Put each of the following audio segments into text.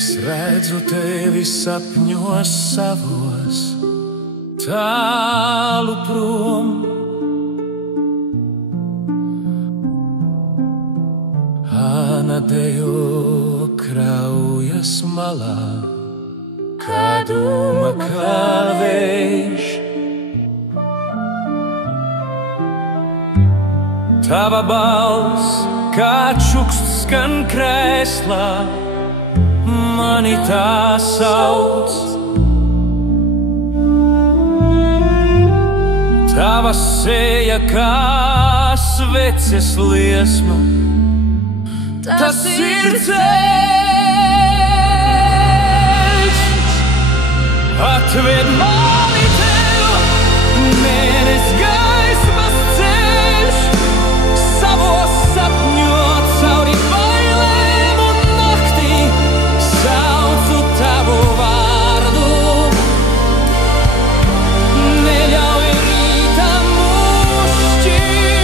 Es redzu tevi sapņos savos, tālu prom. Āna dejo kraujas malā, kā dūma, kā vējš. Tava balss, kā čuksts skan krēslā, mani tā sauc. Tava seja kā sveces liesma, tas ir ceļš. Atved mani tev, mēnes gaismas ceļš, savos sapņos cauri bailēm un naktī saucu tavu vārdu. Neļauj rītam uzšķirt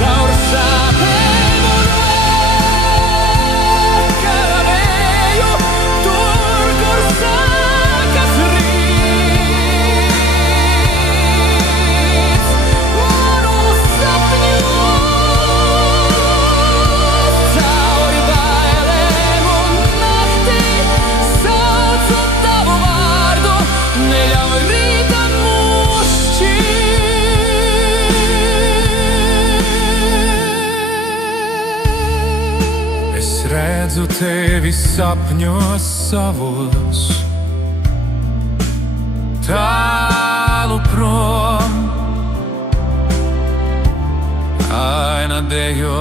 caur sāpēm un vakara vēju, tur, kur sākas rīts. Manu sapņos cauri bailēm un naktī saucu tavu vārdu. Neļauj rītam uzšķirt. Es redzu tevi sapņos savos, tālu prom. Aina dejo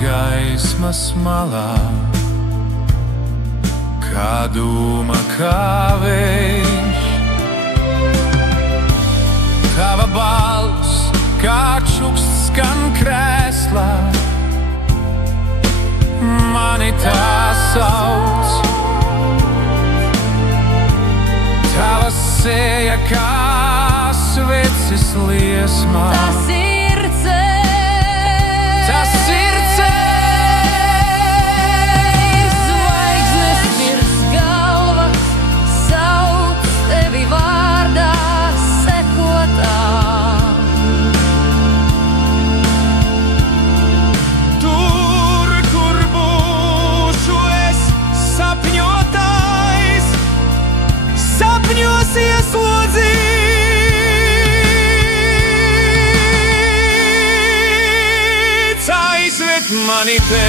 gaismas malā, kā dūma, kā vējš. Tava balss, kā čuksts skan krēslā, mani tā sauc. Tava seja kā sveces liesmā, Tas ir ceļš. tas ir ceļš. Zvaigznes virs galvas sauc tevi vārdā sekotām. Tur, kur būšu es sapņotājs, sapņos ieslodzīts. Aizved mani te,